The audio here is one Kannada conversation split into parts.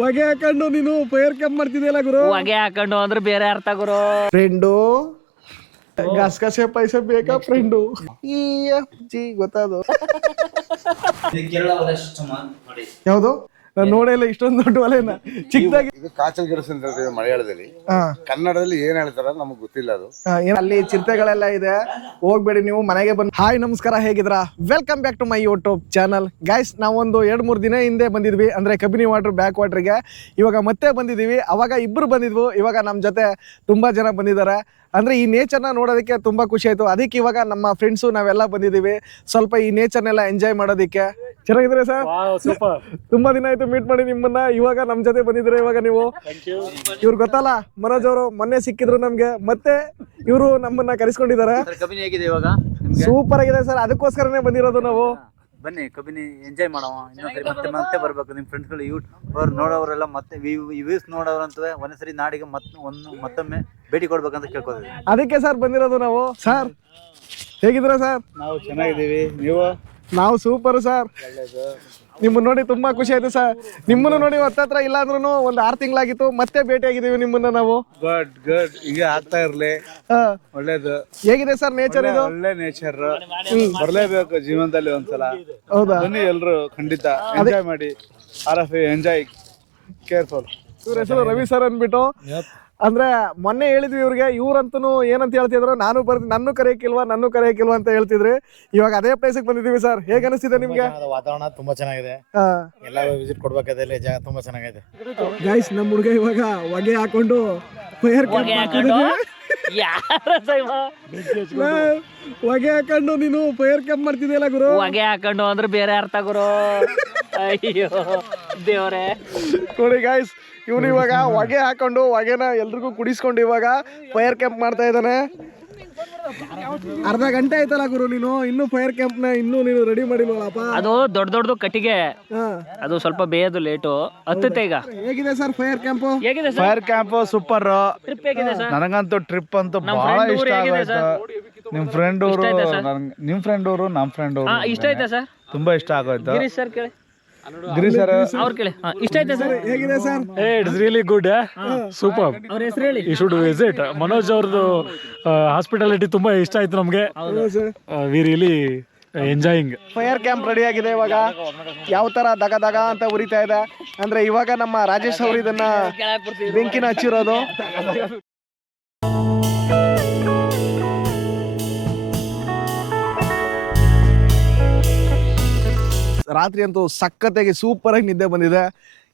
ಹೊಗೆ ಹಾಕೊಂಡು ನೀನು ಫೈರ್ ಕ್ಯಾಂಪ್ ಮಾಡ್ತಿದ್ಯಲ್ಲ ಗುರು. ಹೊಗೆ ಹಾಕೊಂಡು ಅಂದ್ರೆ ಬೇರೆ ಅರ್ಥ ಗುರು. ಫ್ರೆಂಡು ಗಸಗಸೆ ಪಾಯಸ ಬೇಕಾ ಫ್ರೆಂಡು? ಈ ಜಿ ಗೊತ್ತದು ಯಾವುದು? ನಾನು ನೋಡಿಲ್ಲ ಇಷ್ಟೊಂದು ದೊಡ್ಡ ಒಲೆನ. ಚಿಕ್ಕದಾಗಿ ಇದು ಕಾಚಲ್ ಗಿಡಸ್ ಅಂತ ಹೇಳ್ತೀವಿ ಮಲಯಾಳದಲ್ಲಿ. ಕನ್ನಡದಲ್ಲಿ ಏನ್ ಹೇಳ್ತಾರ ನಮಗ್ ಗೊತ್ತಿಲ್ಲ ಅದು. ಅಲ್ಲಿ ಚಿರತೆಗಳೆಲ್ಲ ಇದೆ, ಹೋಗ್ಬೇಡಿ ನೀವು, ಮನೆಗೆ ಬಂದು. ಹಾಯ್ ನಮಸ್ಕಾರ, ಹೇಗಿದ್ರಾ? Welcome back to my YouTube channel. Guys, ನಾವೊಂದು 2-3 ದಿನ ಹಿಂದೆ ಬಂದಿದ್ವಿ, ಅಂದ್ರೆ ಕಬಿನಿ ವಾಟರ್ ಬ್ಯಾಕ್ ವಾಟರ್ಗೆ. ಇವಾಗ ಮತ್ತೆ ಬಂದಿದ್ದೀವಿ. ಅವಾಗ ಇಬ್ಬರು ಬಂದಿದ್ವು, ಇವಾಗ ನಮ್ಮ ಜೊತೆ ತುಂಬಾ ಜನ ಬಂದಿದ್ದಾರೆ. ಅಂದ್ರೆ ಈ ನೇಚರ್ನ ನೋಡೋದಕ್ಕೆ ತುಂಬಾ ಖುಷಿ ಆಯ್ತು. ಅದಕ್ಕೆ ಇವಾಗ ನಮ್ಮ ಫ್ರೆಂಡ್ಸು ನಾವೆಲ್ಲ ಬಂದಿದ್ದೀವಿ ಸ್ವಲ್ಪ ಈ ನೇಚರ್ನೆಲ್ಲ ಎಂಜಾಯ್ ಮಾಡೋದಕ್ಕೆ. ಚೆನ್ನಾಗಿದ್ರೆ ಸರ್? ಸೂಪರ್. ತುಂಬಾ ದಿನ ಆಯ್ತು ಮೀಟ್ ಮಾಡಿ ನಿಮ್ಮನ್ನ. ಇವಾಗ ನಮ್ ಜೊತೆ ಬಂದಿದ್ರೆ ಇವಾಗ ನೀವು. ಇವ್ರು ಗೊತ್ತಲ್ಲ, ಮನೋಜ್ ಅವರು ಮೊನ್ನೆ ಸಿಕ್ಕಿದ್ರು ನಮ್ಗೆ, ಮತ್ತೆ ಇವರು ನಮ್ಮನ್ನ ಕರೆಸ್ಕೊಂಡಿದ್ದಾರೆ. ಕಬಿನಿ ಹೇಗಿದೆ ಇವಾಗ? ಸೂಪರ್ ಆಗಿದೆ ಸರ್, ಅದಕ್ಕೋಸ್ಕರನೇ ಬಂದಿರೋದು ನಾವು. ಬನ್ನಿ ಕಬಿನಿ ಎಂಜಾಯ್ ಮಾಡೋಣ. ಇನ್ನೊಂದ್ಸರಿ ಮತ್ತೆ ಮತ್ತೆ ಬರ್ಬೇಕು. ನಿಮ್ ಫ್ರೆಂಡ್ಸ್ಗಳು ಅವ್ರು ನೋಡೋರೆಲ್ಲ ಮತ್ತೆ ವ್ಯೂಸ್ ನೋಡೋರಂತವೇ ಒಂದ್ಸರಿ ನಾಡಿಗೆ ಮತ್ತೊಮ್ಮೆ ಭೇಟಿ ಕೊಡ್ಬೇಕಂತ ಕೇಳ್ಕೊತೀವಿ. ಅದಕ್ಕೆ ಸರ್ ಬಂದಿರೋದು ನಾವು. ಸರ್ ಹೇಗಿದ್ರ ಸರ್? ನಾವು ಚೆನ್ನಾಗಿದ್ದೀವಿ, ನೀವು? ನಾವು ಸೂಪರ್ ಸರ್. ನಿಮ್ಮನ್ನ ನೋಡಿ ತುಂಬಾ ಖುಷಿ ಆಯ್ತು ಸರ್. ನಿಮ್ಮನ್ನು ನೋಡಿ ಹತ್ತತ್ರ ಇಲ್ಲ ಅಂದ್ರೂ ಒಂದು 6 ತಿಂಗಳಾಗಿತ್ತು, ಮತ್ತೆ ಭೇಟಿ ಆಗಿದ್ದೀವಿ ನಿಮ್ಮನ್ನ ನಾವು. ಗುಡ್ ಈಗ ಆಗ್ತಾ ಇರ್ಲಿ, ಒಳ್ಳೇದು. ಹೇಗಿದೆ ಸರ್ ನೇಚರ್ ಇದು? ಒಳ್ಳೆ ನೇಚರ್, ಬರ್ಲೇಬೇಕು ಜೀವನದಲ್ಲಿ ಒಂದ್ಸಲ. ಹೌದಾ? ಬನ್ನಿ ಎಲ್ರು, ಖಂಡಿತ ಎಂಜಾಯ್ ಮಾಡಿ. Enjoy, careful. ಇವ್ರ ಹೆಸರು ರವಿ ಸರ್ ಅನ್ಬಿಟ್ಟು. ಅಂದ್ರೆ ಮೊನ್ನೆ ಹೇಳಿದ್ವಿ ಇವ್ರಿಗೆ, ಇವ್ರಂತೂ ಏನಂತ ಹೇಳ್ತಿದ್ರು, ನನ್ನ ಕರೆಯಕ್ಕಿಲ್ವಾ ಅಂತ ಹೇಳ್ತಿದ್ರಿ. ಇವಾಗ ಅದೇ ಪ್ಲೇಸ್ ಬಂದಿದೀವಿ ಸರ್. ಹೇಗೆ ಅನಿಸ್ತಿದೆ ನಿಮ್ಗೆ? ವಾತಾವರಣ ತುಂಬಾ ಚೆನ್ನಾಗಿದೆ, ಎಲ್ಲ ವಿಸಿಟ್ ಕೊಡ್ಬೇಕಾದ್ರೆ ಜಾಗ ತುಂಬಾ ಚೆನ್ನಾಗಿದೆ. ಗೈಸ್, ನಮ್ಮ ಹುಡುಗ ಇವಾಗ ಹೊಗೆ ಹಾಕೊಂಡು ಫೈರ್ ಹೊಗೆ ಹಾಕೊಂಡು ನೀನು ಫೈರ್ ಕ್ಯಾಂಪ್ ಮಾಡ್ತಿದ್ಯಲ್ಲ ಗುರು. ಹೊಗೆ ಹಾಕೊಂಡು ಅಂದ್ರೆ ಬೇರೆ ಅರ್ಥ ಗುರು. ಅಯ್ಯೋ ದೇವ್ರೆ. ನೋಡಿ ಗೈಸ್, ಇವನು ಇವಾಗ ಹೊಗೆ ಹಾಕೊಂಡು ಹೊಗೆನ ಎಲ್ರಿಗೂ ಕುಡಿಸ್ಕೊಂಡು ಇವಾಗ ಫೈರ್ ಕ್ಯಾಂಪ್ ಮಾಡ್ತಾ ಇದ್ದಾನೆ. ಅರ್ಧ ಗಂಟೆ ಆಯ್ತಲ್ಲ ಗುರು, ನೀನು ಇನ್ನೂ ಫೈರ್ ಕ್ಯಾಂಪ್ ನ ನೀನು ರೆಡಿ ಮಾಡಿಲ್ವಲ್ಲಪ್ಪ? ಅದು ದೊಡ್ಡದು ಕಟ್ಟಿಗೆ, ಅದು ಸ್ವಲ್ಪ ಬೇಯದು ಲೇಟು. ಹತ್ತುತ್ತೆ ಈಗ. ಹೇಗಿದೆ ಸರ್ ಫೈರ್ ಕ್ಯಾಂಪ್? ಹೇಗಿದೆ sir fire camp? Super. Trip ಹೇಗಿದೆ ಸರ್? ನನಗಂತೂ ಟ್ರಿಪ್ ಅಂತೂ ಬಹಳ ಇಷ್ಟ ಆಗೋಯ್ತು. ನಿಮ್ ಫ್ರೆಂಡ್ ಅವರು, ನಿಮ್ ಫ್ರೆಂಡ್ ಅವರು, ನಮ್ ಫ್ರೆಂಡ್ ಅವರು ಇಷ್ಟ ಆಯ್ತಾ ಸರ್? ತುಂಬಾ ಇಷ್ಟ ಆಗೋಯ್ತು. ಗಿರೀಶ್ ಸರ್ ಕೇಳಿ, ಗಿರೀಶ್ ಸರ್ ಅವ್ರು ಕೇಳಿ. ಇಷ್ಟ ಆಯ್ತಾ ಸರ್? ಹೇಗಿದೆ sir? It's really good, super. ಅವ್ರ ಹೆಸರು ಹೇಳಿ. You should visit. ಮನೋಜ್ ಅವ್ರದ್ದು ಹಾಸ್ಪಿಟಾಲಿಟಿ ತುಂಬಾ ಇಷ್ಟ ಆಯ್ತು ನಮ್ಗೆ. We really enjoying. Fire camp ready ಆಗಿದೆ. ಇವಾಗ ಯಾವ ತರ ದಗ ಅಂತ ಉರಿತಾ ಇದೆ ಅಂದ್ರೆ, ಇವಾಗ ನಮ್ಮ ರಾಜೇಶ್ ಅವರು ಇದನ್ನ ಬೆಂಕಿನ ಹಚ್ಚಿರೋದು. ರಾತ್ರಿ ಅಂತೂ ಸಖತ್ತಾಗಿ ಸೂಪರ್ ಆಗಿ ನಿದ್ದೆ ಬಂದಿದೆ.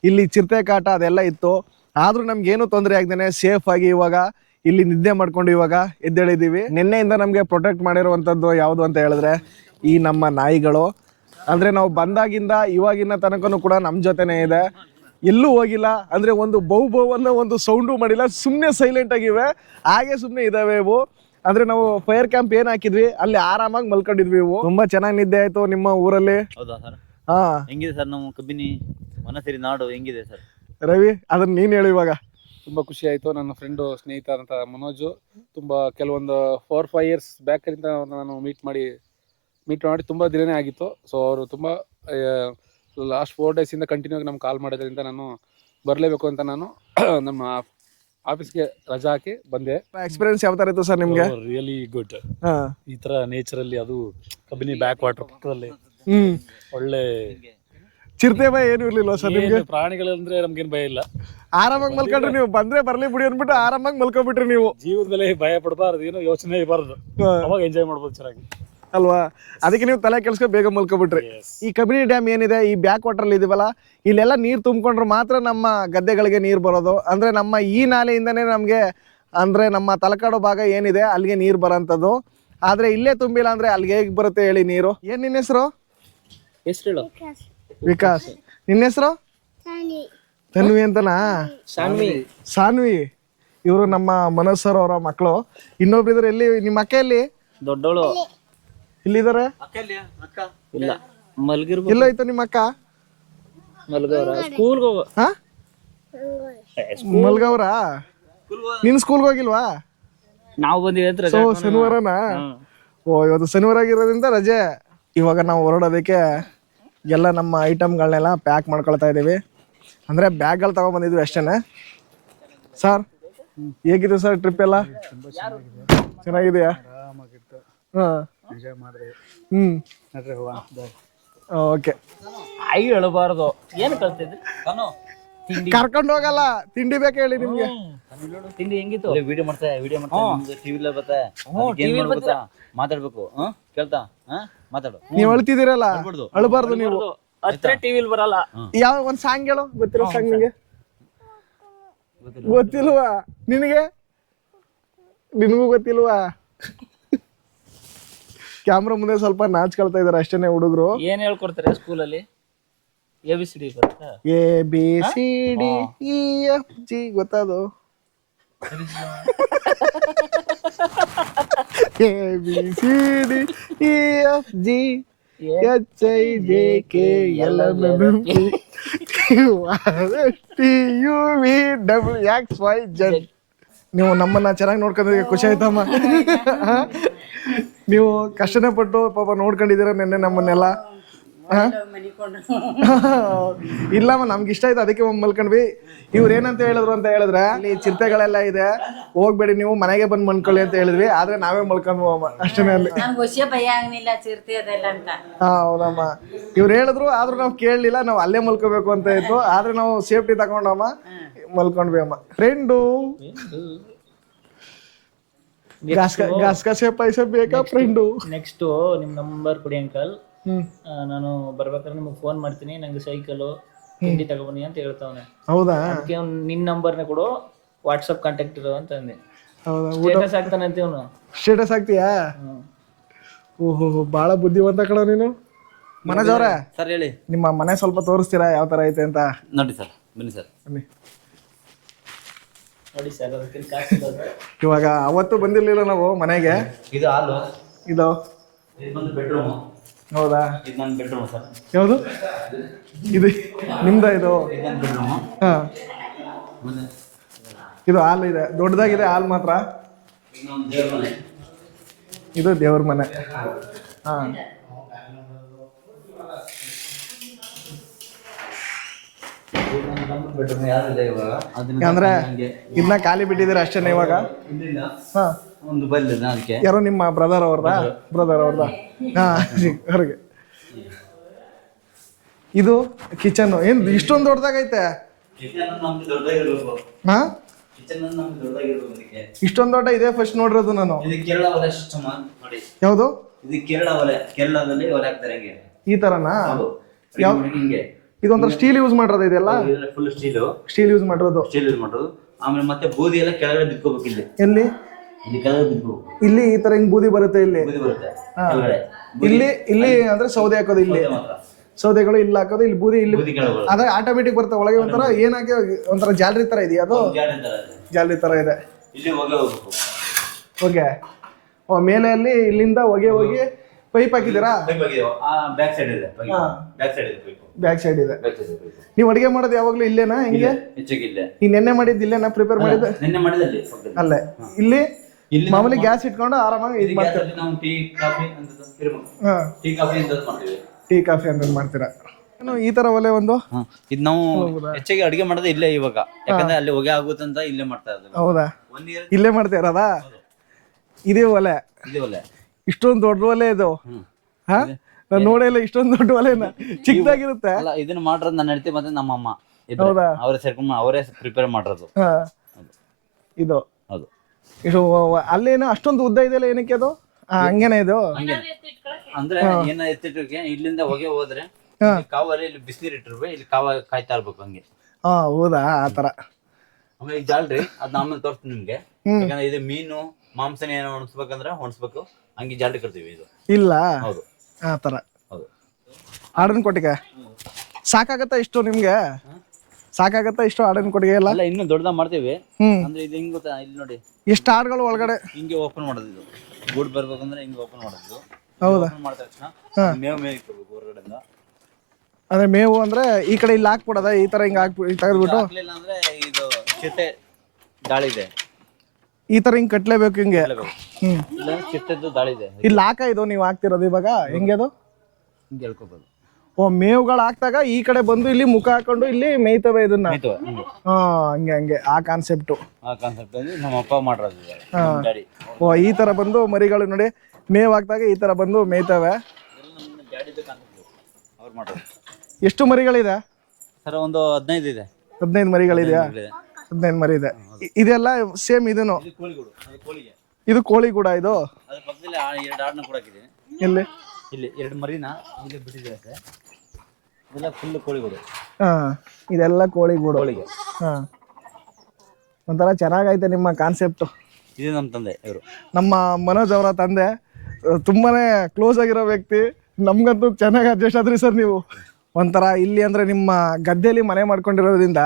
ಇಲ್ಲಿ ಚಿರತೆ ಕಾಟ ಅದೆಲ್ಲ ಇತ್ತು, ಆದ್ರೂ ನಮ್ಗೇನು ತೊಂದರೆ ಆಗ್ದೇನೆ ಸೇಫ್ ಆಗಿ ಇವಾಗ ಇಲ್ಲಿ ನಿದ್ದೆ ಮಾಡ್ಕೊಂಡು ಇವಾಗ ಎದ್ದೇಳಿದೀವಿ. ನಿನ್ನೆಯಿಂದ ನಮ್ಗೆ ಪ್ರೊಟೆಕ್ಟ್ ಮಾಡಿರುವಂತದ್ದು ಯಾವುದು ಅಂತ ಹೇಳಿದ್ರೆ ಈ ನಮ್ಮ ನಾಯಿಗಳು. ಅಂದ್ರೆ ನಾವು ಬಂದಾಗಿಂದ ಇವಾಗಿನ ತನಕನೂ ಕೂಡ ನಮ್ಮ ಜೊತೆನೇ ಇದೆ, ಎಲ್ಲೂ ಹೋಗಿಲ್ಲ. ಅಂದ್ರೆ ಒಂದು ಬೌ ಅನ್ನೋ ಒಂದು ಸೌಂಡು ಮಾಡಿಲ್ಲ, ಸುಮ್ಮನೆ ಸೈಲೆಂಟ್ ಆಗಿವೆ, ಹಾಗೆ ಸುಮ್ಮನೆ ಇದಾವೆ ಇವು. ಅಂದ್ರೆ ನಾವು ಫೈರ್ ಕ್ಯಾಂಪ್ ಏನ್ ಹಾಕಿದ್ವಿ ಅಲ್ಲಿ ಆರಾಮಾಗಿ ಮಲ್ಕೊಂಡಿದ್ವಿ. ಇವು ತುಂಬಾ ಚೆನ್ನಾಗಿ ನಿದ್ದೆ ಆಯ್ತು ನಿಮ್ಮ ಊರಲ್ಲಿ. ಹೌದಾ ಸರ್? ಹಾ. ಹೆಂಗಿದೆ ಸರ್ ನಮ್ಮ ಕಬಿನಿ ವನಸಿರಿ ನಾಡು ಹೆಂಗಿದೆ ಸರ್? ರವಿ, ಅದನ್ನ ನೀನ್ ಹೇಳು ಇವಾಗ. ತುಂಬಾ ಖುಷಿ ಆಯ್ತು. ನನ್ನ ಫ್ರೆಂಡು ಸ್ನೇಹಿತ ಅಂತ ಮನೋಜ್ ತುಂಬಾ ಕೆಲವೊಂದು 4-5 years ಬ್ಯಾಕ್ ಇಂದ ನಾನು ಮೀಟ್ ಮಾಡಿ ತುಂಬಾ ದಿನನೇ ಆಗಿತ್ತು. ಸೊ ಅವರು ತುಂಬಾ ಲಾಸ್ಟ್ 4 days ಇಂದ ಕಂಟಿನ್ಯೂ ಆಗಿ ನಮ್ಗೆ ಕಾಲ್ ಮಾಡೋದ್ರಿಂದ ನಾನು ಬರಲೇಬೇಕು ಅಂತ ನಾನು ನಮ್ಮ ಆಫೀಸ್ಗೆ ರಜಾ ಹಾಕಿ ಬಂದೆ. ಎಕ್ಸ್ಪೀರಿಯನ್ಸ್ ಯಾವ ತರ ಇತ್ತು ಸರ್ ನಿಮ್ಗೆ? Really good. ಈ ತರ ನೇಚರ್ ಅಲ್ಲಿ, ಅದು ಕಬಿನಿ ಬ್ಯಾಕ್ ವಾಟರ್ ಪಕ್ಕದಲ್ಲಿ ಒಳ್ಳೆ ಚಿರತೆ ಭಯ ಏನು ಇರ್ಲಿಲ್ವಾ ಸರ್ ನಿಮ್ಗೆ? ಪ್ರಾಣಿಗಳಂದ್ರೆ ನಮ್ಗೇನ್ ಭಯ ಇಲ್ಲ, ಆರಾಮಾಗಿ ಮಲ್ಕೊಂಡ್ರಿ ನೀವು. ಬಂದ್ರೆ ಬರ್ಲಿ ಬಿಡಿ ಅಂದ್ಬಿಟ್ಟು ಆರಾಮಾಗಿ ಮಲ್ಕೊಂಡ್ಬಿಟ್ರಿ ನೀವು. ಜೀವದ ಮೇಲೆ ಭಯ ಪಡಬಾರ್ದು, ಏನೋ ಯೋಚನೆ ಇರಬಾರ್ದು, ಅವಾಗ ಎಂಜಾಯ್ ಮಾಡ್ಬೋದು ಚೆನ್ನಾಗಿ ಅಲ್ವಾ? ಅದಕ್ಕೆ ನೀವು ತಲೆ ಕೆಲ್ಸ್ಕೊ ಬೇಗ ಮಲ್ಕೊಬಿಟ್ರಿ. ಈ ಕಬಿನಿ ಡ್ಯಾಮ್ ಏನಿದೆ, ಈ ಬ್ಯಾಕ್ ವಾಟರ್ ಅಲ್ಲಿ ಇದೀವಲ್ಲ, ಇಲ್ಲೆಲ್ಲ ನೀರ್ ತುಂಬಿಕೊಂಡ್ರೆ ಮಾತ್ರ ನಮ್ಮ ಗದ್ದೆಗಳಿಗೆ ನೀರ್ ಬರೋದು. ಅಂದ್ರೆ ನಮ್ಮ ಈ ನಾಲೆಯಿಂದನೇ ನಮ್ಗೆ, ಅಂದ್ರೆ ನಮ್ಮ ತಲಕಾಡು ಭಾಗ ಏನಿದೆ ಅಲ್ಲಿಗೆ ನೀರ್ ಬರೋಂಥದ್ದು. ಆದ್ರೆ ಇಲ್ಲೇ ತುಂಬಿಲ್ಲ ಅಂದ್ರೆ ಅಲ್ಲಿಗೆ ಹೇಗ್ ಬರುತ್ತೆ ಹೇಳಿ ನೀರು? ಏನ್ ನಿನ್ನ ಹೆಸರು? ಹೆಸರು ವಿಕಾಸ್. ನಿನ್ನ ಹೆಸರು? ತನ್ವಿ ಅಂತನಾ? ಸಾನ್ವಿ. ಇವರು ನಮ್ಮ ಮನೋಜ್ ಸರ್ ಅವರ ಮಕ್ಕಳು. ಇನ್ನೊಬ್ರು ಎಲ್ಲಿ ನಿಮ್ಮ ಅಕ್ಕ? ಎಲ್ಲಿ? ದೊಡ್ಡವಳು ಇಲ್ಲಿದ್ದಾರೆ. ಇಲ್ಲ, ಮಲ್ಗಿರ್ಬೋದು. ಎಲ್ಲೋಯ್ತು ನಿಮ್ಮ ಅಕ್ಕ? ಸ್ಕೂಲ್ಗೆ ಹೋಗ. ಮಲ್ಗವ್ರ? ನಿನ್ ಸ್ಕೂಲ್ಗೆ ಹೋಗಿಲ್ವಾ? ನಾವು ಬಂದಿವಿ. ಸೊ ಶನಿವಾರನಾ? ಓ, ಇವತ್ತು ಶನಿವಾರ ಆಗಿರೋದ್ರಿಂದ ರಜೆ. ಇವಾಗ ನಾವು ಹೊರಡೋದಕ್ಕೆ ಎಲ್ಲ ನಮ್ಮ ಐಟಮ್ಗಳನ್ನೆಲ್ಲ ಪ್ಯಾಕ್ ಮಾಡ್ಕೊಳ್ತಾ ಇದೀವಿ. ಅಂದರೆ ಬ್ಯಾಗ್ಗಳು ತಗೊಂಡ್ಬಂದಿದ್ವಿ ಅಷ್ಟೇ ಸರ್. ಹೇಗಿದೆ ಸರ್ ಟ್ರಿಪ್ ಎಲ್ಲ? ಚೆನ್ನಾಗಿದೆಯಾ? ಆರಾಮಾಗಿತ್ತು, ಹಾಂ, ಎಂಜಾಯ್ ಮಾಡಿದೆ. ಹ್ಞೂ, ಓಕೆ. ಆಗಿ ಹೇಳಬಾರ್ದು, ಏನು ಕಲ್ತಿದ್ರಿ? ಕರ್ಕೊಂಡು ಹೋಗಲ್ಲ, ತಿಂಡಿ ಬೇಕು ಹೇಳಿ ನಿಮ್ಗೆ. ತಿಂಡಿ ಹೆಂಗಿತ್ತು? ವಿಡಿಯೋ ಮಾಡ್ತಾ ಟಿವಿಲ ಬರ್ತಾ ಮಾತಾಡ್ಬೇಕು. ಕೇಳ್ತಾ ಮಾತಾಡು. ನೀವು ಅಳ್ತಿದ್ದೀರಲ್ಲ, ಅಳಬಾರ್ದು ನೀವು. ಹತ್ರ ಟಿವಿಲ್ ಬರಲ್ಲ. ಯಾವ ಒಂದು ಸಾಂಗ್ ಹೇಳು, ಗೊತ್ತಿರೋ ಸಾಂಗ್ ನಿಮಗೆ? ಗೊತ್ತಿಲ್ವಾ ನಿನಗೆ? ನಿನಗೂ ಗೊತ್ತಿಲ್ವಾ? ಕ್ಯಾಮ್ರಾ ಮುಂದೆ ಸ್ವಲ್ಪ ನಾಚ್ಕೊಳ್ತಾ ಇದಾರೆ ಅಷ್ಟೇನೆ ಹುಡುಗರು. ಏನ್ ಹೇಳ್ಕೊಡ್ತಾರೆ ಸ್ಕೂಲಲ್ಲಿ? ABCD ಗೊತ್ತಾ? ABCD EFG ಗೊತ್ತದು? ABCD EFG HIJK LMNOP TUVWXYZ. ನೀವು ನಮ್ಮನ್ನ ಚೆನ್ನಾಗಿ ನೋಡ್ಕೊಂಡಿದ್ದಕ್ಕೆ ಖುಷಿ ಆಯ್ತಮ್ಮ. ನೀವು ಕಷ್ಟನೇ ಪಟ್ಟು ಪಾಪ ನೋಡ್ಕೊಂಡಿದ್ದೀರ ನೆನ್ನೆ ನಮ್ಮನ್ನೆಲ್ಲ. ಇಲ್ಲಮ್ಮ, ನಮ್ಗೆ ಇಷ್ಟ ಆಯ್ತು, ಅದಕ್ಕೆ ಮಲ್ಕೊಂಡ್ವಿ. ಇವ್ರು ಏನಂತ ಹೇಳಿದ್ರು ಅಂತ ಹೇಳಿದ್ರೆ, ಅಲ್ಲಿ ಚಿರತೆಗಳೆಲ್ಲ ಇದೆ, ಹೋಗ್ಬೇಡಿ ನೀವು, ಮನೆಗೆ ಬಂದು ಮಲ್ಕೊಳ್ಳಿ ಅಂತ ಹೇಳಿದ್ವಿ. ಆದ್ರೆ ನಾವೇ ಮಲ್ಕೊಂಡ್ವು ಅಮ್ಮ, ಅಷ್ಟೇ ಅಲ್ಲಿ. ಭಯ ಆಗ್ಲಿಲ್ಲ ಚಿರತೆ ಅದೆಲ್ಲ ಅಂತ. ಹೌದಮ್ಮ, ಇವ್ರು ಹೇಳಿದ್ರು, ಆದ್ರೂ ನಾವು ಕೇಳಲಿಲ್ಲ. ನಾವು ಅಲ್ಲೇ ಮಲ್ಕೋಬೇಕು ಅಂತ ಇತ್ತು, ಆದ್ರೆ ನಾವು ಸೇಫ್ಟಿ ತಗೊಂಡಮ್ಮ ಮಲ್ಕೊಂಡ್ವಿ ಅಮ್ಮ. ಫ್ರೆಂಡು ಗಾಸ್ಕಸೆ ಪೈಸ ಬೇಕಾ ಫ್ರೆಂಡು? ನೆಕ್ಸ್ಟ್ ನಿಮ್ ನಂಬರ್ ಕೊಡಿ ಅಂಕಲ್, ನಾನು ಬರ್ಬೇಕಾದ್ರೆ ನಿಮಗೆ ಫೋನ್ ಮಾಡ್ತೀನಿ, ನಂಗೆ ಸೈಕಲ್ ತಿಂಡಿ ತಗೊಬನ್ನಿ ಅಂತ ಹೇಳ್ತಾವನೆ. ಹೌದಾ? ಅದಕ್ಕೆ ನಿನ್ ನಂಬರ್ನ ಕೊಡು, ವಾಟ್ಸಪ್ ಕಾಂಟ್ಯಾಕ್ಟ್ ಇರೋ ಅಂತ ಅಂದೆ. ಹೌದಾ? ಸ್ಟೇಟಸ್ ಆಗ್ತಾನೆ ಅಂತ ಇವನು. ಸ್ಟೇಟಸ್ ಆಗ್ತೀಯಾ? ಓಹೋ, ಭಾಳ ಬುದ್ಧಿವಂತ ಕಣ ನೀನು. ಮನೋಜ್ ಅವ್ರೆ, ಸರ್ ಹೇಳಿ. ನಿಮ್ಮ ಮನೆ ಸ್ವಲ್ಪ ತೋರಿಸ್ತೀರಾ ಯಾವ ತರ ಐತೆ ಅಂತ? ನೋಡಿ ಸರ್, ಬನ್ನಿ ಸರ್. ಬನ್ನಿ. ನೋಡಿ ಸರ್, ಅದಕ್ಕೆ ಕಾಸಿಲ್ಲ. ಇವಾಗ ಅವತ್ತು ಬಂದಿರ್ಲಿಲ್ಲ ನಾವು ಮನೆಗೆ. ಇದು ಹಾಲು, ಇದು ಬಂದು ಬೆಡ್ರೂಮ್. ಹೌದಾ? ಇದು ನನ್ನ ಬೆಡ್ರೂಮ್ ಸರ್. ಯಾವುದು ಇದು? ನಿಮ್ದ ಇದು? ಇದು ನನ್ನ ಬೆಡ್ರೂಮ್. ಹಾ, ಮುಂದೆ ಇದು ಹಾಲ್ ಇದೆ, ದೊಡ್ಡದಾಗಿದೆ ಹಾಲ್ ಮಾತ್ರ. ಇನ್ನೊಂದು ದೇವ್ರ ಮನೆ. ಇದು ದೇವ್ರ ಮನೆ. ಹಾ, ಬೆಡ್ರೂಮ್ ಯಾರು ಇಲ್ಲ ಇವಾಗ. ಅಂದ್ರೆ ಇದನ್ನ ಖಾಲಿ ಬಿಟ್ಟಿದ್ದೀರಾ ಅಷ್ಟೇನೆ ಇವಾಗ? ಇಲ್ಲಿಲ್ಲ, ಹಾ, ಒಂದು ಬಲ್ಲಿದೆ ಅದಕ್ಕೆ. ಯಾರೋ ನಿಮ್ಮ ಬ್ರದರ್ ಅವ್ರದಾ? ಹಾ, ಅವ್ರಿಗೆ. ಇದು ಕಿಚನ್. ಏನ್ ಇಷ್ಟೊಂದು ದೊಡ್ಡದಾಗೈತೆ? ಕಿಚನ್ ನಮ್ದು ದೊಡ್ಡದಾಗಿರ್ಬೇಕು. ಹಾ, ಕಿಚನ್ ನಮ್ದು ದೊಡ್ಡದಾಗಿರ್ಬೇಕು. ಅದಕ್ಕೆ ಇಷ್ಟೊಂದು ದೊಡ್ಡ ಇದೆ ಫಸ್ಟ್ ನೋಡಿರೋದು ನಾನು. ಇದು ಕೇರಳ ಒಲೆ ಸಿಸ್ಟಮ್ ನೋಡಿ. ಯಾವುದು ಇದು ಕೇರಳ ಒಲೆ. ಕೇರಳದಲ್ಲಿ ಒಲೆ ಹಾಕ್ತಾರೆ ಹಿಂಗೆ. ಈ ತರನಾ? ಹೌದು. ಯಾವ ಹಿಂಗೆ ಇದೊಂಥರ ಸ್ಟೀಲ್ ಯೂಸ್ ಮಾಡಿರೋದು ಇದೆಲ್ಲ? Full steel. ಸ್ಟೀಲ್ ಯೂಸ್ ಮಾಡಿರೋದು. ಸ್ಟೀಲ್ ಯೂಸ್ ಮಾಡೋದು. ಆಮೇಲೆ ಮತ್ತೆ ಬೂದಿ ಎಲ್ಲ ಕೆಳಗಡೆ ಬಿದ್ಕೋಬೇಕು. ಇಲ್ಲಿ ಎಲ್ಲಿ? ಇಲ್ಲಿ ಕೆಳಗಡೆ ಬಿದ್ಕೋಬೇಕು. ಇಲ್ಲಿ ಈ ತರ ಹಿಂಗ್ ಬೂದಿ ಬರುತ್ತೆ ಇಲ್ಲಿ. ಬೂದಿ ಬರುತ್ತೆ ಹಾ. ಕೆಳಗಡೆ. ಇಲ್ಲಿ ಅಂದ್ರೆ ಸೌದೆ ಹಾಕೋದು ಇಲ್ಲಿ. ಸೌದೆ ಮಾತ್ರ. ಸೌದೆಗಳು ಇಲ್ಲಿ ಹಾಕೋದು, ಇಲ್ಲಿ ಬೂದಿ ಇಲ್ಲಿ. ಬೂದಿ ಕೆಳಗಡೆ ಅದೇ ಆಟೋಮೆಟಿಕ್ ಬರುತ್ತೆ ಒಳಗೆ. ಒಂಥರ ಏನಾಗಿ ಒಂಥರ ಜಾಲರಿ ತರ ಇದೆಯಾ ಅದು? ಜಾಡಿ ತರ ಇದೆ. ಜಾಲರಿ ತರ ಇದೆ. ಇಲ್ಲಿ ಹೊಗೆ ಹೋಗ್ಬೇಕು. ಓಕೆ. ಮೇಲೆ ಅಲ್ಲಿ ಇಲ್ಲಿಂದ ಹೊಗೆ ಹೋಗಿ ಪೈಪ್ ಹಾಕಿದ್ದೀರಾ? ಪೈಪ್ ಆಗಿದೆ. ಆ ಬ್ಯಾಕ್ ಸೈಡ್ ಇದೆ. ಹಾ. ಬ್ಯಾಕ್ ಸೈಡ್ ಇದೆ ಪೈಪ್. ಬ್ಯಾಕ್ ಸೈಡ್ ಇದೆ. ಬ್ಯಾಕ್ ಸೈಡ್ ಇದೆ ಪೈಪ್. ನೀವು ಅಡಿಗೆ ಮಾಡೋದು ಯಾವಾಗ್ಲೂ ಇಲ್ಲೇನಾ? ಹೆಂಗೆ? ಹೆಚ್ಚಿಗೆ ಇಲ್ಲೇ. ಈ ನೆನ್ನೆ ಮಾಡಿದ್ದು ಇಲ್ಲೇನಾ ಪ್ರಿಪೇರ್ ಮಾಡಿದ್ದು? ನಿನ್ನೆ ಮಾಡಿದಲ್ಲಿ ಪಕ್ಕದಲ್ಲಿ. ಅಲ್ಲೇ ಇಲ್ಲಿ ಇಲ್ಲಿ ಮಾಮೂಲಿ ಗ್ಯಾಸ್ ಇಟ್ಕೊಂಡು ಆರಾಮಾಗಿ ಇದು ಮಾಡ್ತೀರಾ? ಗ್ಯಾಸಲ್ಲಿ ನಾವು ಟೀ ಕಾಫಿ ಅಂತ ಇರ್ಬೇಕು. ಹಾ, ಟೀ ಕಾಫಿ ಅಂತ ಮಾಡ್ತೀವಿ. ಟೀ ಕಾಫಿ ಅಂತ ಮಾಡ್ತೀರಾ? ಈ ತರ ಒಲೆ ಒಂದು. ಇದು ನಾವು ಹೆಚ್ಚಿಗೆ ಅಡಿಗೆ ಮಾಡೋದು ಇಲ್ಲೇ ಇವಾಗ. ಯಾಕಂದ್ರೆ ಅಲ್ಲಿ ಹೊಗೆ ಆಗುತ್ತೆ ಅಂತ ಇಲ್ಲೇ ಮಾಡ್ತಾ ಇರೋದು. ಹೌದಾ? 1 ಇಯರ್ ಇಲ್ಲೇ ಮಾಡ್ತಾ ಇರೋದಾ? ಇದೇ ಒಲೆ? ಇದೆ ಒಲೆ. ಇಷ್ಟೊಂದು ದೊಡ್ಡ ಒಲೆ ಇದು? ಹಾ, ನಾನು ನೋಡೇ ಇಲ್ಲ ಇಷ್ಟೊಂದು ದೊಡ್ಡ ಒಲೆನ. ಚಿಕ್ಕದಾಗಿರುತ್ತೆ. ಅಲ್ಲ, ಇದನ್ನ ಮಾಡಿರೋದು ನನ್ನ ಹೆಂಡತಿ ಮತ್ತೆ ನಮ್ಮ ಅಮ್ಮ. ಹೌದಾ? ಅವರೇ ಸೇರ್ಕೊಂಡು ಅವರೇ ಪ್ರಿಪೇರ್ ಮಾಡಿರೋದು. ಹಾ, ಇದು ಹೌದು. ಇದು ಅಲ್ಲೇನೋ ಅಷ್ಟೊಂದು ಉದ್ದ ಇದೆಯಲ್ಲ, ಏನಕ್ಕೆ ಅದು? ಹಂಗೇನೆ ಇದು? ಹಂಗೆ ಅಂದ್ರೆ ಏನ ಎತ್ತಿಟ್ಟಕ್ಕೆ ಇಲ್ಲಿಂದ ಹೊಗೆ ಹೋದ್ರೆ ಕಾವಲ್ಲಿ ಇಲ್ಲಿ ಬಿಸಿನೀರು ಇಟ್ಟಿರ್ಬೇಕು. ಇಲ್ಲಿ ಕಾವ ಕಾಯ್ತಾ ಇರ್ಬೇಕು ಹಂಗೆ. ಹಾ, ಹೌದಾ? ಆ ತರ. ಆಮೇಲೆ ಈಗ ಜಾಲ್ರಿ ಅದನ್ನ ಆಮೇಲೆ ತೋರಿಸ್ತೀನಿ ನಿಮ್ಗೆ. ಯಾಕಂದ್ರೆ ಇದು ಮೀನು ಮಾಂಸನ ಏನೋ ಒಣಸ್ಬೇಕಂದ್ರೆ ಒಣಸ್ಬೇಕು. ಹಂಗೆ ಜಾಲ್ರಿ ಕಟ್ತೀವಿ ಇದು. ಇಲ್ಲ, ಹೌದು. ಆ ತರ. ಹೌದು. ಆರ್ಡರ್ ಕೊಟ್ಟಿಗೆ ಸಾಕಾಗತ್ತಾ ಇಷ್ಟು ನಿಮ್ಗೆ? ಸಾಕಾಗತ್ತಾ ಇಷ್ಟು ಆರ್ಡರ್ ಕೊಟ್ಟಿಗೆ ಎಲ್ಲ? ಅಲ್ಲ, ಇನ್ನೂ ದೊಡ್ಡದಾಗ ಮಾಡ್ತೀವಿ. ಅಂದ್ರೆ ಇದು ಹಿಂಗ್ ಗೊತ್ತಾ? ಇಲ್ಲಿ ನೋಡಿ, ಎಷ್ಟು ಆರ್ಡ್ಗಳು ಒಳಗಡೆ ಹಿಂಗೆ ಓಪನ್ ಮಾಡೋದು. ಇದು ಗೂಡ್ ಬರ್ಬೇಕಂದ್ರೆ ಹಿಂಗೆ ಓಪನ್ ಮಾಡೋದು. ಹೌದಾ? ಮಾಡಿದ ತಕ್ಷಣ ಮೇವ್ ಇಟ್ಕೋಬೇಕು ಹೊರಗಡೆಯಿಂದ. ಅದೇ ಮೇವು ಅಂದ್ರೆ ಈ ಕಡೆ ಇಲ್ಲಿ ಹಾಕ್ಬಿಡೋದ? ಈ ತರ ಹಿಂಗ್ ತೆಗೆದ್ಬಿಟ್ಟು ಹಾಕ್ಲಿಲ್ಲ ಅಂದ್ರೆ ಇದು ಚಿಟ್ಟೆ ದಾಳಿ ಇದೆ. ಈ ತರ ಹಿಂಗ್ ಕಟ್ಲೇಬೇಕು ಹಿಂಗೆ? ಇಲ್ಲ ಚಿಟ್ಟೆದ್ದು ದಾಳಿ ಇದೆ. ಇಲ್ಲಿ ಹಾಕ ಇದು ನೀವು ಹಾಕ್ತಿರೋದು ಇವಾಗ ಹೆಂಗೆ ಅದು? ಹಿಂಗೆ ಹೇಳ್ಕೋಬಹುದು. ಓ ಮೇವುಗಳು ಹಾಕ್ದಾಗ ಈ ಕಡೆ ಬಂದು ಇಲ್ಲಿ ಮುಖ ಹಾಕೊಂಡು ಇಲ್ಲಿ ಮೇಯ್ತವೆ ಇದನ್ನ. ಹಾ ಹಂಗೆ ಆ ಕಾನ್ಸೆಪ್ಟು. ಆ ಕಾನ್ಸೆಪ್ಟ್ ಅಲ್ಲಿ ನಮ್ಮ ಅಪ್ಪ ಮಾಡಿರೋದು ಡ್ಯಾಡಿ. ಓ ಈ ತರ ಬಂದು ಮರಿಗಳು ನೋಡಿ ಮೇವು ಹಾಕ್ದಾಗ ಈ ತರ ಬಂದು ಮೇಯ್ತವೆ. ಅವ್ರು ಮಾಡೋದು. ಎಷ್ಟು ಮರಿಗಳಿದೆ ಸರ್ ಒಂದು 15 ಇದೆ. 15 ಮರಿಗಳಿದೆಯಾ? 15 ಮರಿ ಇದೆ. ಇದೆಲ್ಲ ಸೇಮ್ ಇದನ್ನು. ಇದು ಕೋಳಿಗಳು, ಅದು ಕೋಳಿಗೆ. ಇದು ಕೋಳಿ ಕೂಡ ಇದು. ಅದ್ರ ಪಕ್ಕದಲ್ಲಿ 2 ಆಡನ್ನ ಕೂಡ ಹಾಕಿದ್ದೀನಿ. ಎಲ್ಲಿ? ಇಲ್ಲಿ 2 ಮರಿನ ಇಲ್ಲಿ ಬಿಟ್ಟಿದ್ದಾರೆ ಸರ್. ಇದೆಲ್ಲ ಫುಲ್ ಕೋಳಿಗಳು. ಹಾ ಇದೆಲ್ಲ ಕೋಳಿಗೂಡು. ಕೋಳಿಗೆ. ಹಾ ಒಂಥರ ಚೆನ್ನಾಗೈತೆ ನಿಮ್ಮ ಕಾನ್ಸೆಪ್ಟು. ಇದು ನಮ್ಮ ತಂದೆ ಇವರು. ನಮ್ಮ ಮನೋಜ್ ಅವರ ತಂದೆ ತುಂಬಾನೇ ಕ್ಲೋಸ್ ಆಗಿರೋ ವ್ಯಕ್ತಿ. ನಮ್ಗಂತೂ ಚೆನ್ನಾಗಿ ಅಡ್ಜಸ್ಟ್ ಆದ್ರಿ ಸರ್ ನೀವು. ಒಂಥರ ಇಲ್ಲಿ ಅಂದ್ರೆ ನಿಮ್ಮ ಗದ್ದೆಯಲ್ಲಿ ಮನೆ ಮಾಡ್ಕೊಂಡಿರೋದ್ರಿಂದ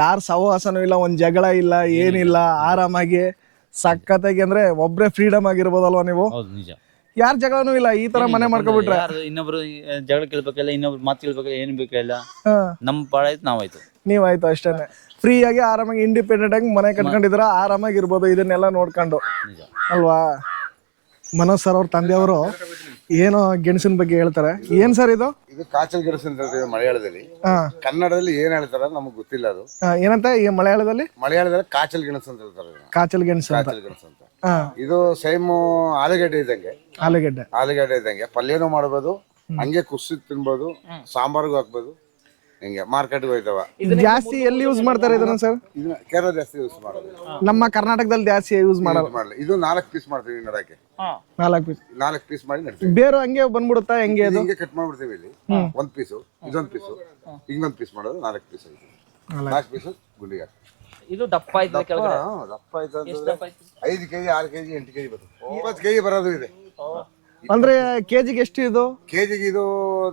ಯಾರ ಸಹವಾಸನೂ ಇಲ್ಲ, ಒಂದ್ ಜಗಳ ಇಲ್ಲ, ಏನಿಲ್ಲ, ಆರಾಮಾಗಿ ಸಖತ್ತಾಗಿ ಅಂದ್ರೆ ಒಬ್ರೇ ಫ್ರೀಡಮ್ ಆಗಿರ್ಬೋದಲ್ವಾ ನೀವು? ಹೌದು ನಿಜ. ಯಾರ ಜಗಳನೂ ಇಲ್ಲ ಈ ತರ ಮನೆ ಮಾಡ್ಕೊಬಿಟ್ರೆ. ಇನ್ನೊಬ್ರು ಜಗಳ ಕೇಳ್ಬೇಕಲ್ಲ, ಇನ್ನೊಬ್ರು ಮಾತು ಕೇಳ್ಬೇಕಲ್ಲ, ಏನ್ ಬೇಕಿಲ್ಲ. ಹಾ ನಮ್ ಪಾಡಾಯ್ತು ನಾವಾಯ್ತು. ನೀವಾಯ್ತು ಅಷ್ಟೇನೆ. ಫ್ರೀ ಆಗಿ ಆರಾಮಾಗಿ ಇಂಡಿಪೆಂಡೆಂಟ್ ಆಗಿ ಮನೆ ಕಟ್ಕೊಂಡಿದ್ರ ಆರಾಮಾಗಿರ್ಬೋದು ಇದನ್ನೆಲ್ಲ ನೋಡ್ಕೊಂಡು ಅಲ್ವಾ? ಮನೋಜ್ ಸರ್ ಅವ್ರ ತಂದೆಯವರು ಏನೋ ಗೆಣಸಿನ ಬಗ್ಗೆ ಹೇಳ್ತಾರೆ. ಏನ್ ಸರ್ ಇದು? ಇದು ಕಾಚಲ್ ಗೆಣಸು ಅಂತ ಹೇಳ್ತೀವಿ ಮಲಯಾಳದಲ್ಲಿ. ಕನ್ನಡದಲ್ಲಿ ಏನ್ ಹೇಳ್ತಾರ ನಮಗ್ ಗೊತ್ತಿಲ್ಲ ಅದು. ಏನಂತ ಈ ಮಲಯಾಳದಲ್ಲಿ? ಮಲಯಾಳದಲ್ಲಿ ಕಾಚಲ್ ಗೆಣಸು ಅಂತ ಹೇಳ್ತಾರೆ. ಕಾಚಲ್ ಗೆಣಸು ಅಂತ. ಕಾಚಲ್ ಗೆಣಸು ಅಂತ. ಇದು ಸೇಮ್ ಆಲೂಗಡ್ಡೆ ಇದ್ದಂಗೆ. ಆಲೂಗಡ್ಡೆ ಇದ್ದಂಗೆ ಪಲ್ಯನೂ ಮಾಡ್ಬೋದು, ಹಂಗೆ ಕುಸಿ ತಿನ್ಬೋದು, ಸಾಂಬಾರ್ಗೂ ಹಾಕ್ಬೋದು. ಹಿಂಗೆ ಮಾರ್ಕೆಟ್ಗೆ ಹೋಯ್ತವ. ಜಾಸ್ತಿ ಎಲ್ಲಿ ಯೂಸ್ ಮಾಡ್ತಾರೆ ಇದನ್ನ ಸರ್? ಇದನ್ನ ಕೇರಳ ಜಾಸ್ತಿ ಯೂಸ್ ಮಾಡೋದು. ನಮ್ಮ ಕರ್ನಾಟಕದಲ್ಲಿ ಜಾಸ್ತಿ ಯೂಸ್ ಮಾಡಲ್ಲ. ಇದು 4 ಪೀಸ್ ಮಾಡ್ತೀವಿ ನಡಕ್ಕೆ. 4 ಪೀಸ್ ಮಾಡಿ ನಡ್ತೀವಿ. ಬೇರೆ ಹಂಗೆ ಬಂದ್ಬಿಡುತ್ತಾ ಹೆಂಗೆ? ಅದು ಹಿಂಗೆ ಕಟ್ ಮಾಡ್ಬಿಡ್ತೀವಿ. ಇಲ್ಲಿ 1 ಪೀಸು, ಇದೊಂದು ಪೀಸು, ಹಿಂಗೊಂದು ಪೀಸ್ ಮಾಡೋದು. 4 ಪೀಸ್ ಐತಿ. 4 ಪೀಸು ಗುಂಡಿಗೆ. ಇದು ದಪ್ಪ ಆಯ್ತು ಕೆಳಗಡೆ. ದಪ್ಪ ಆಯ್ತು ಅಂತಂದ್ರೆ 5 ಕೆಜಿ, 6 ಕೆಜಿ, 8 ಕೆಜಿ ಬರ್ತದೆ. 9 ಕೆಜಿ ಬರೋದು ಇದೆ. ಅಂದ್ರೆ ಕೆಜಿಗೆ ಎಷ್ಟು ಇದು? ಕೆಜಿಗೆ ಇದು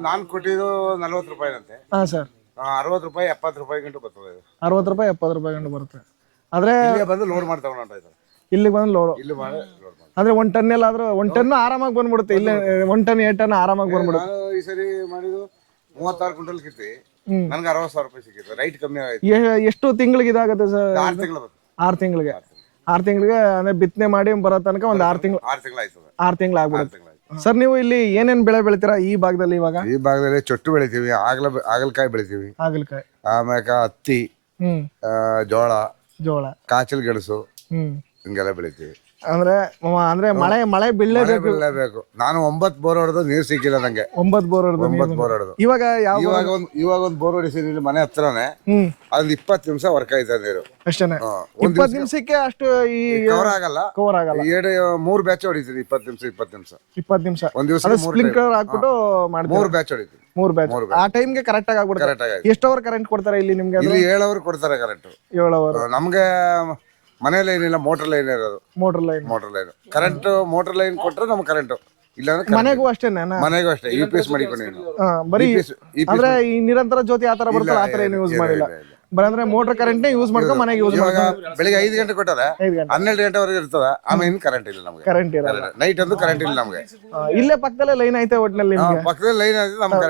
ನಾನು ಕೊಟ್ಟಿದ್ದು 40 ರೂಪಾಯಿನಂತೆ. ಹಾ ಸರ್. 60 ರೂಪಾಯಿ 70 ರೂಪಾಯಿ ಗಂಟು ಬರ್ತದೆ. 60 ರೂಪಾಯಿ 70 ರೂಪಾಯಿ ಗಂಟು ಬರುತ್ತೆ. ಆದ್ರೆ ಇಲ್ಲಿಗೆ ಬಂದು ಲೋಡ್ ಮಾಡಿ ತಗೊಂಡು ಇದ್ದಾರೆ. ಇಲ್ಲಿಗೆ ಬಂದು ಲೋಡ್ ಇಲ್ಲಿ ಮಾಡಿ ಲೋಡ್ ಮಾಡಿ. ಅಂದ್ರೆ 1 ಟನ್ ಎಲ್ಲಾದ್ರೂ 1 ಟನ್ ಆರಾಮಾಗಿ ಬಂದ್ಬಿಡುತ್ತೆ. ಇಲ್ಲಿ 1 ಟನ್ 2 ಟನ್ ಆರಾಮಾಗಿ ಬಂದ್ಬಿಡುತ್ತೆ. ನಾನು ಈ ಸರಿ ಮಾಡಿದ್ದು 36 ಕ್ವಿಂಟಲ್ ಕಿತ್ತಿ ನನಗೆ 60,000 ರೂಪಾಯಿ ಸಿಕ್ಕಿತ್ತು. ರೈಟ್ ಕಮ್ಮಿ ಆಯ್ತು. ಎಷ್ಟು ತಿಂಗಳಿಗೆ ಇದಾಗುತ್ತೆ ಸರ್? 6 ತಿಂಗಳು ಬರ್ತದೆ. 6 ತಿಂಗಳಿಗೆ. 6 ತಿಂಗಳಿಗೆ ಅಂದ್ರೆ ಬಿತ್ತನೆ ಮಾಡಿ ಬರೋ ತನಕ ಒಂದು 6 ತಿಂಗಳು. 6 ತಿಂಗಳು ಆಯ್ತದೆ. 6 ತಿಂಗಳು ಆಗ್ಬಿಡುತ್ತೆ. ಸರ್ ನೀವು ಇಲ್ಲಿ ಏನೇನ್ ಬೆಳೆ ಬೆಳಿತೀರಾ ಈ ಭಾಗದಲ್ಲಿ? ಇವಾಗ ಈ ಭಾಗದಲ್ಲಿ ಚೊಟ್ಟು ಬೆಳಿತೀವಿ, ಹಾಗಲಕಾಯಿ ಬೆಳಿತೀವಿ, ಹಾಗಲಕಾಯಿ, ಆಮ್ಯಾಕ ಹತ್ತಿ, ಜೋಳ, ಕಾಚಲ್ ಗೆಣಸು ಹಿಂಗೆಲ್ಲ ಬೆಳಿತೀವಿ. ಅಂದ್ರೆ ಮಳೆ ಬೀಳಲೇಬೇಕು. ನಾನು 9 ಬೋರ್ ಹೊಡೆದು ನೀರ್ ಸಿಕ್ಕಿಲ್ಲ ನಂಗೆ. 9 ಬೋರ್ ಹೊಡೆದು ಇವಾಗ ಇವಾಗ ಒಂದು ಬೋರ್ ಹೊಡಿಸಿದೀನಿ ಇಲ್ಲಿ ಮನೆ ಹತ್ರನೇ. ಅದ್ 20 ನಿಮಿಷ ವರ್ಕ್ ಆಯ್ತಾ ನೀರು ಅಷ್ಟೇನೆ. 20 ನಿಮಿಷಕ್ಕೆ ಅಷ್ಟು ಕವರ್ ಆಗಲ್ಲ. 3 ಬ್ಯಾಚ್ ಹೊಡಿತೀನಿ. 20 ನಿಮಿಷ ಒಂದ್ ದಿವಸ ಸ್ಪ್ರಿಂಕ್ಲರ್ ಹಾಕ್ಬಿಟ್ಟು 3 ಬ್ಯಾಚ್ ಹೊಡಿತೀನಿ. 3 ಬ್ಯಾಚ್ ಆ ಟೈಮ್ಗೆ ಕರೆಕ್ಟ್ ಆಗಿ ಆಗ್ಬಿಡುತ್ತೆ. ಎಷ್ಟು ಅವರ್ ಕರೆಂಟ್ ಕೊಡ್ತಾರೆ ಇಲ್ಲಿ ನಿಮ್ಗೆ? ಇಲ್ಲಿ 7 ಅವರ್ ಕೊಡ್ತಾರೆ ಕರೆಂಟ್. 7 ಅವರ್. ನಮ್ಗೆ ಮನೇಲಿ ಏನಿಲ್ಲ, ಮೋಟರ್ ಲೈನ್ ಇರೋದು. Motor line current motor line ಕೊಟ್ರೆ ನಮ್ಗೆ ಕರೆಂಟ್. ಇಲ್ಲಾಂದ್ರೆ ಮನೆಗೂ ಅಷ್ಟೇ. ಮನೆಗೂ ಅಷ್ಟೇ UPS ಮಾಡಿಕೊಂಡು ಬರೀ ಅಂದ್ರೆ ಈ ನಿರಂತರ ಜ್ಯೋತಿ ಆತರ ಬರ್ತಲ್ಲ ಆತರ ಏನು ಯೂಸ್ ಮಾಡಿಲ್ಲ. ಬರೀ ಅಂದ್ರೆ ಮೋಟರ್ ಕರೆಂಟ್ ಯೂಸ್ ಮಾಡ್ಕೊಂಡು ಮನೆಗೆ ಯೂಸ್ ಮಾಡ್ಕೊಂಡು. ಬೆಳಿಗ್ಗೆ 5 ಗಂಟೆ ಕೊಟ್ಟಾರೆ 12 ಗಂಟೆವರೆಗೆ ಇರ್ತದ. ಆಮೇಲೆ ಕರೆಂಟ್ ಇಲ್ಲ ನಮ್ಗೆ. ಕರೆಂಟ್ ಇರಲ್ಲ. ನೈಟ್ ಅಂತೂ ಕರೆಂಟ್ ಇಲ್ಲ ನಮ್ಗೆ. ಇಲ್ಲೇ ಪಕ್ಕದಲ್ಲೇ ಲೈನ್ ಐತೆ ಒಟ್ಟಿನಲ್ಲಿ. ಪಕ್ಕದಲ್ಲಿ ಲೈನ್ ಐತೆ, ನಮ್ಗೆ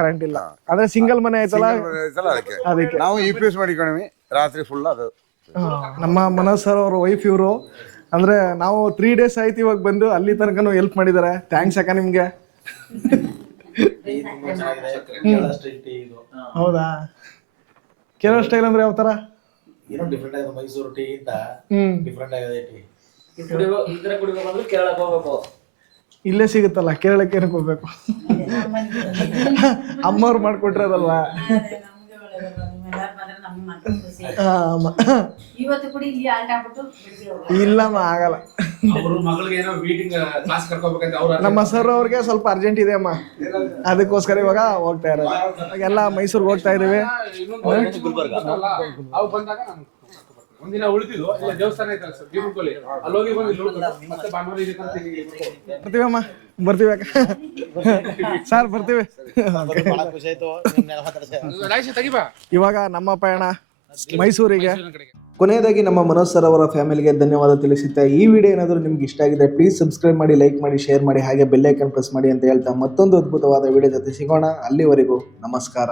ಕರೆಂಟ್ ಇಲ್ಲ. ಅಂದ್ರೆ ಸಿಂಗಲ್ ಮನೆ ಐತಲ್ಲ ಅದಕ್ಕೆ ನಾವು UPS ಮಾಡಿಕೊಂಡ್ವಿ. ರಾತ್ರಿ ಫುಲ್ ಅದು. ನಮ್ಮ ಮನೋಜ್ ಸರ್ ಅವ್ರ ವೈಫ್ ಇವರು. ಅಂದ್ರೆ ನಾವು 3 ಡೇಸ್ ಆಯ್ತು ಇವಾಗ ಬಂದು ಅಲ್ಲಿ ತನಕನೂ ಹೆಲ್ಪ್ ಮಾಡಿದ್ದಾರೆ. ಥ್ಯಾಂಕ್ಸ್ ಅಕ್ಕ ನಿಮ್ಗೆ. ಹೌದಾ? ಕೇರಳ ಸ್ಟೈಲ್ ಅಂದ್ರೆ ಯಾವ ತರ? ಏನೋ ಡಿಫ್ರೆಂಟ್ ಆಗಿದೆ. ಮೈಸೂರು ಟೀ ಇಂತ ಡಿಫ್ರೆಂಟ್ ಆಗಿದೆ ಟೀ. ಇದ್ರ ಕುಡಿಬೇಕು ಕೇರಳಕ್ಕೆ ಹೋಗ್ಬೇಕು. ಇಲ್ಲೇ ಸಿಗುತ್ತಲ್ಲ, ಕೇರಳಕ್ಕೆ ಏನಕ್ಕೆ ಹೋಗ್ಬೇಕು? ಅಮ್ಮವ್ರು ಮಾಡ್ಕೊಟ್ರದಲ್ವಾ? ಇವತ್ತು ಕೂಡ ಇಲ್ಲಿ ಆಲ್ಟ್ ಆಗ್ಬಿಟ್ಟು ಇಲ್ಲಮ್ಮ ಆಗಲ್ಲ. ನಮ್ಮ ಸರ್ ಅವ್ರಿಗೆ ಸ್ವಲ್ಪ ಅರ್ಜೆಂಟ್ ಇದೆ ಅಮ್ಮ, ಅದಕ್ಕೋಸ್ಕರ ಇವಾಗ ಹೋಗ್ತಾ ಇರೋದು. ಎಲ್ಲ ಮೈಸೂರ್ಗೆ ಹೋಗ್ತಾ ಇದೀವಿ. ಒಂದಿನ ಉಳಿದಿದ್ದು ದೇವಸ್ಥಾನ ಐತಲ್ಲ ಸರ್, ದೀಪಕೋಲಿ, ಅಲ್ಲಿ ಹೋಗಿ ಮತ್ತೆ ಭಾನುವಾರ ಬರ್ತೀವಮ್ಮ. ಬರ್ತೀವಿ ಸರ್, ಬರ್ತೀವಿ. ಇವಾಗ ನಮ್ಮ ಪಯಣ ಮೈಸೂರಿಗೆ. ಕೊನೆಯದಾಗಿ ನಮ್ಮ ಮನೋಜ್ ಸರ್ ಅವರ ಫ್ಯಾಮಿಲಿಗೆ ಧನ್ಯವಾದ ತಿಳಿಸುತ್ತೆ. ಈ ವಿಡಿಯೋ ಏನಾದರೂ ನಿಮ್ಗೆ ಇಷ್ಟ ಆಗಿದೆ ಪ್ಲೀಸ್ ಸಬ್ಸ್ಕ್ರೈಬ್ ಮಾಡಿ, ಲೈಕ್ ಮಾಡಿ, ಶೇರ್ ಮಾಡಿ, ಹಾಗೆ ಬೆಲ್ ಐಕನ್ ಪ್ರೆಸ್ ಮಾಡಿ ಅಂತ ಹೇಳ್ತಾ ಮತ್ತೊಂದು ಅದ್ಭುತವಾದ ವಿಡಿಯೋ ಜೊತೆ ಸಿಗೋಣ. ಅಲ್ಲಿವರೆಗೂ ನಮಸ್ಕಾರ.